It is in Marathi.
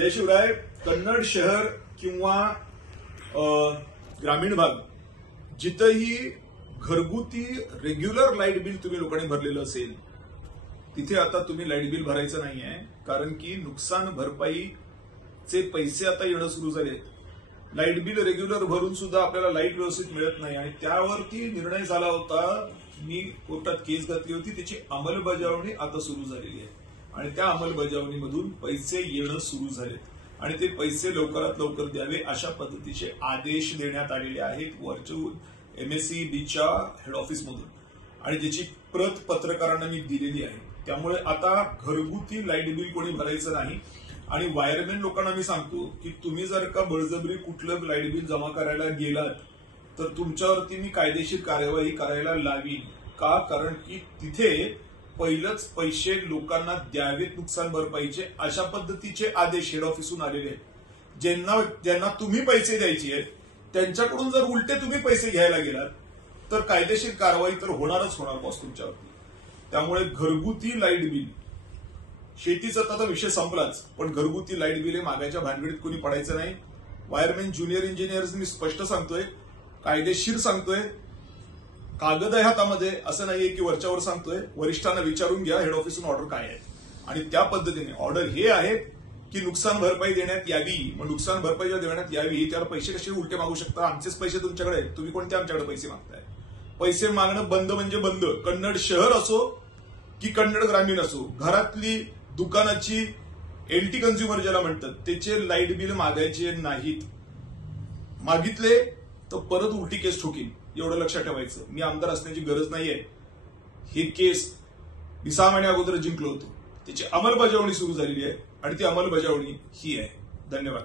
जय शिवराय. कन्नड शहर किंवा ग्रामीण भाग जिथेही घरगुती रेग्युलर लाईट बिल तुम्ही लोकांनी भरलेलं असेल तिथे आता तुम्ही लाईट बिल भरायचं नाहीये, कारण की नुकसान भरपाईचे पैसे आता येणं सुरू झाले. लाईट बिल रेग्युलर भरून सुद्धा आपल्याला लाईट व्यवस्थित मिळत नाही आणि त्यावरती निर्णय झाला होता. मी कोर्टात केस घातली होती, त्याची अंमलबजावणी आता सुरू झालेली आहे आणि त्या अंमलबजावणीमधून पैसे येणं सुरू झालेत आणि ते पैसे लवकरात लवकर द्यावे अशा पद्धतीचे आदेश देण्यात आलेले आहेत वरचून MSEBच्या हेड ऑफिसमधून आणि ज्याची प्रत पत्रकारांना मी दिलेली आहे. त्यामुळे आता घरगुती लाईट बिल कोणी भरायचं नाही आणि वायरमॅन लोकांना मी सांगतो की तुम्ही जर का बळजबरी कुठलं लाईट बिल जमा करायला गेलात तर तुमच्यावरती मी कायदेशीर कार्यवाही करायला लावीन. का? कारण की तिथे पहिलंच पैसे लोकांना द्यावेत नुकसान भरपाईचे अशा पद्धतीचे आदेश हेड ऑफिसून आलेले आहेत. ज्यांना तुम्ही पैसे द्यायचे आहेत त्यांच्याकडून जर उलटे तुम्ही पैसे घ्यायला गेलात तर कायदेशीर कारवाई तर होणारच होणार बॉस तुमच्यावरती. त्यामुळे घरगुती लाईट बिल, शेतीचा तर विषय संपलाच, पण घरगुती लाईट बिल हे मागायच्या भानगडीत कोणी पडायचं नाही. वायरमॅन ज्युनियर इंजिनियर्स मी स्पष्ट सांगतोय, कायदेशीर सांगतोय, कागद आहे हातामध्ये, असं नाहीये की वरच्यावर सांगतोय. वरिष्ठांना विचारून घ्या हेड ऑफिसून ऑर्डर काय आहे आणि त्या पद्धतीने ऑर्डर हे आहे की नुकसान भरपाई देण्यात यावी. मग नुकसान भरपाई जेव्हा देण्यात यावी त्यावर पैसे कसे उलटे मागू शकता? आमचेच पैसे तुमच्याकडे आहेत, तुम्ही कोणते आमच्याकडे पैसे मागताय? पैसे मागणं बंद म्हणजे बंद. कन्नड शहर असो की कन्नड ग्रामीण असो, घरातली दुकानाची LT कन्झ्युमर ज्याला म्हणतात त्याचे लाईट बिल मागायचे नाहीत. मागितले तर परत उलटी केस ठोकीन, एवढं लक्षात ठेवायचं. मी आमदार असण्याची गरज नाहीये. हे केस मी 6 महिने अगोदर जिंकलो होतो, त्याची अंमलबजावणी सुरू झालेली आहे आणि ती अंमलबजावणी ही आहे. धन्यवाद.